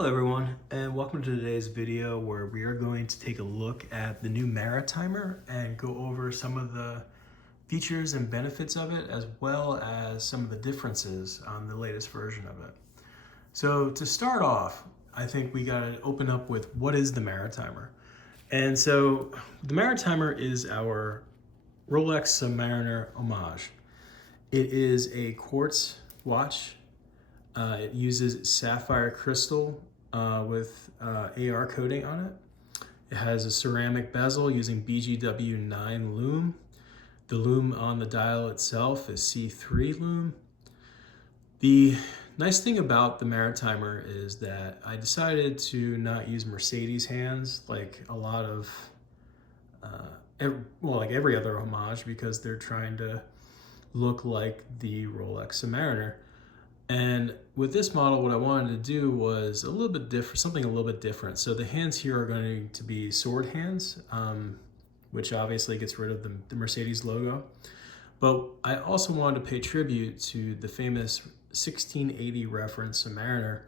Hello everyone, and welcome to today's video where we are going to take a look at the new Maritimer and go over some of the features and benefits of it, as well as some of the differences on the latest version of it. So to start off, I think we got to open up with what is the Maritimer. And so the Maritimer is our Rolex Submariner homage. It is a quartz watch. It uses sapphire crystal with AR coating on it. It has a ceramic bezel using BGW9 lume. The lume on the dial itself is C3 lume. The nice thing about the Maritimer is that I decided to not use Mercedes hands like a lot of, like every other homage, because they're trying to look like the Rolex Submariner. And with this model, what I wanted to do was a little bit different, something a little bit different. So the hands here are going to be sword hands, which obviously gets rid of the Mercedes logo. But I also wanted to pay tribute to the famous 1680 reference Submariner.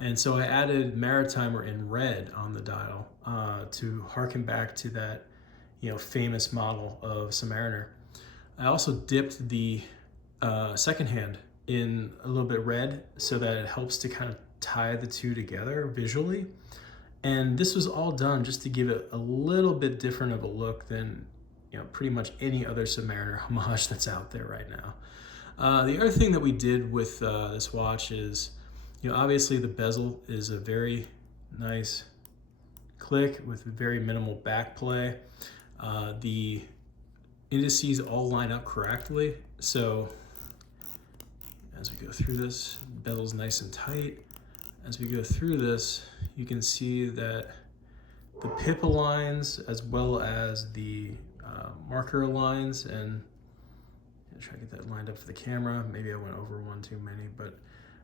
And so I added Maritimer in red on the dial to harken back to that, famous model of Submariner. I also dipped the second hand in a little bit red so that it helps to kind of tie the two together visually. And this was all done just to give it a little bit different of a look than pretty much any other Submariner homage that's out there right now. The other thing that we did with this watch is, obviously the bezel is a very nice click with very minimal back play. The indices all line up correctly, so as we go through this, bezel's nice and tight. As we go through this, you can see that the pip aligns as well as the marker aligns, and I'll try to get that lined up for the camera. Maybe I went over one too many, but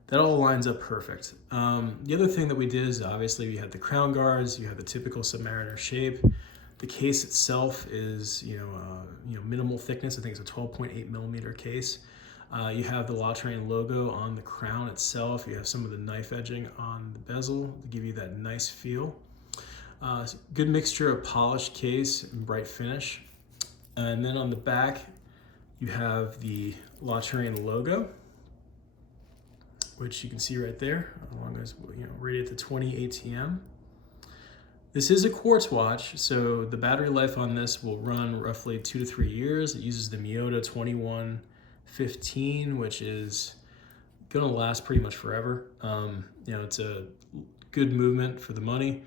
that all lines up perfect. The other thing that we did is obviously we had the crown guards, you have the typical Submariner shape. The case itself is minimal thickness. I think it's a 12.8 millimeter case. You have the Touraine logo on the crown itself. You have some of the knife edging on the bezel to give you that nice feel. Good mixture of polished case and bright finish. And then on the back, you have the Touraine logo, which you can see right there, along as rated to 20 ATM. This is a quartz watch, so the battery life on this will run roughly 2 to 3 years. It uses the Miyota 2115, which is gonna last pretty much forever. It's a good movement for the money,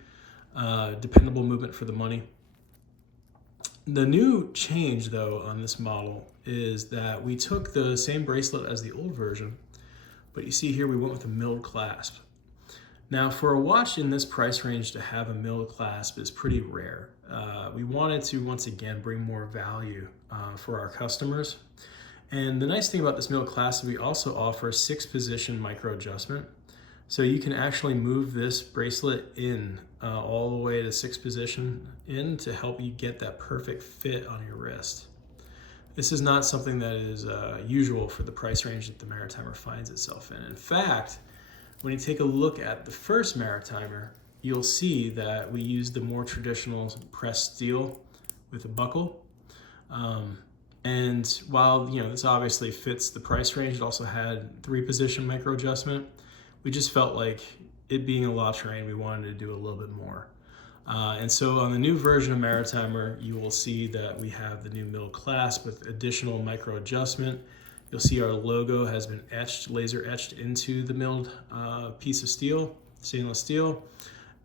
dependable movement for the money. The new change though on this model is that we took the same bracelet as the old version, but you see here we went with a milled clasp. Now, for a watch in this price range to have a milled clasp is pretty rare. We wanted to, once again, bring more value for our customers. And the nice thing about this milled clasp is we also offer 6-position micro adjustment. So you can actually move this bracelet in all the way to 6 position in to help you get that perfect fit on your wrist. This is not something that is usual for the price range that the Maritimer finds itself in. In fact, when you take a look at the first Maritimer, you'll see that we used the more traditional pressed steel with a buckle. And while this obviously fits the price range, it also had 3-position micro adjustment. We just felt like it being a Touraine, we wanted to do a little bit more. And so on the new version of Maritimer, you will see that we have the new milled clasp with additional micro adjustment. You'll see our logo has been etched, laser etched into the milled piece of steel, stainless steel.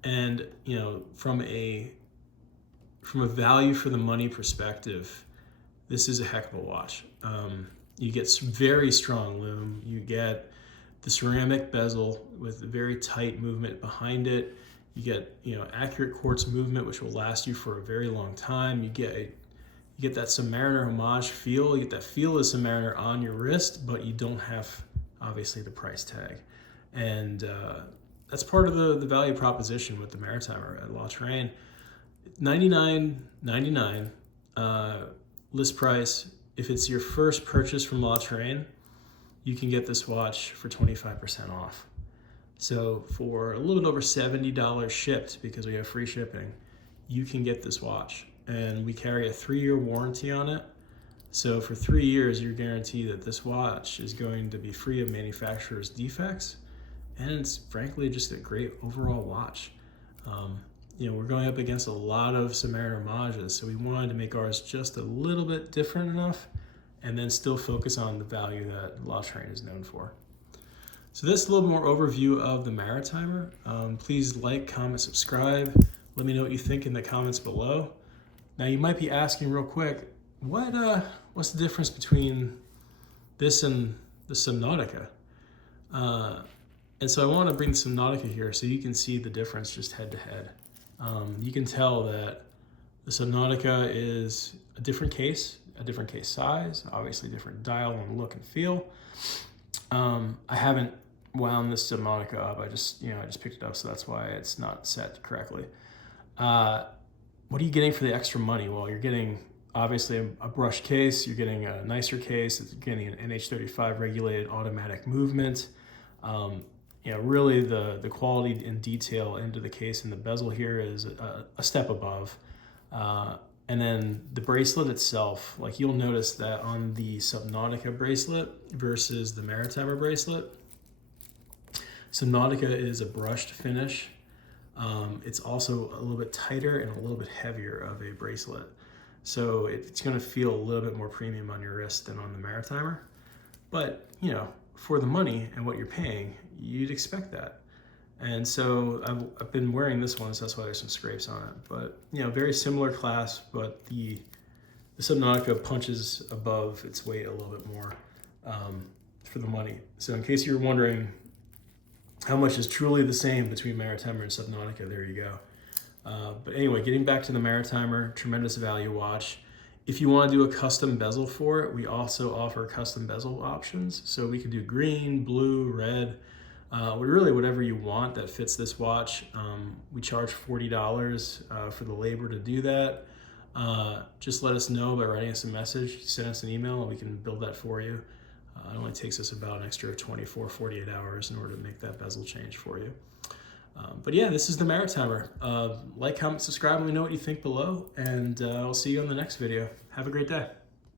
And from a value for the money perspective, this is a heck of a watch. You get very strong lume. You get the ceramic bezel with a very tight movement behind it. You get accurate quartz movement, which will last you for a very long time. You get that Submariner homage feel. You get that feel of Submariner on your wrist, but you don't have obviously the price tag. And that's part of the value proposition with the Maritimer at Touraine. $99.99 list price. If it's your first purchase from Touraine, you can get this watch for 25% off. So for a little bit over $70 shipped, because we have free shipping, you can get this watch. And we carry a 3-year warranty on it. So for 3 years, you're guaranteed that this watch is going to be free of manufacturer's defects. And it's frankly just a great overall watch. We're going up against a lot of Submariner homages, so we wanted to make ours just a little bit different enough and then still focus on the value that La Touraine is known for. So this is a little more overview of the Maritimer. Please like, comment, subscribe. Let me know what you think in the comments below. Now you might be asking real quick, what's the difference between this and the Subnotica? And so I want to bring the Subnotica here so you can see the difference just head to head. You can tell that the Subnotica is a different case size, obviously different dial and look and feel. I haven't wound this Subnotica up. I just picked it up, so that's why it's not set correctly. What are you getting for the extra money? Well, you're getting obviously a brush case, you're getting a nicer case, you're getting an NH35 regulated automatic movement. Really the quality and detail into the case and the bezel here is a step above. And then the bracelet itself, like you'll notice that on the Subnotica bracelet versus the Maritimer bracelet, Subnotica is a brushed finish. It's also a little bit tighter and a little bit heavier of a bracelet. So it's going to feel a little bit more premium on your wrist than on the Maritimer. But, for the money and what you're paying, you'd expect that. And so I've been wearing this one, so that's why there's some scrapes on it. But, very similar clasp, but the Subnotica punches above its weight a little bit more for the money. So in case you're wondering how much is truly the same between Maritimer and Subnotica, there you go. But anyway, getting back to the Maritimer, tremendous value watch. If you want to do a custom bezel for it, we also offer custom bezel options. So we can do green, blue, red, really whatever you want that fits this watch. We charge $40 for the labor to do that. Just let us know by writing us a message, send us an email, and we can build that for you. It only takes us about an extra 24, 48 hours in order to make that bezel change for you. But yeah, this is the Maritimer. Like, comment, subscribe, let me know what you think below, and I'll see you on the next video. Have a great day.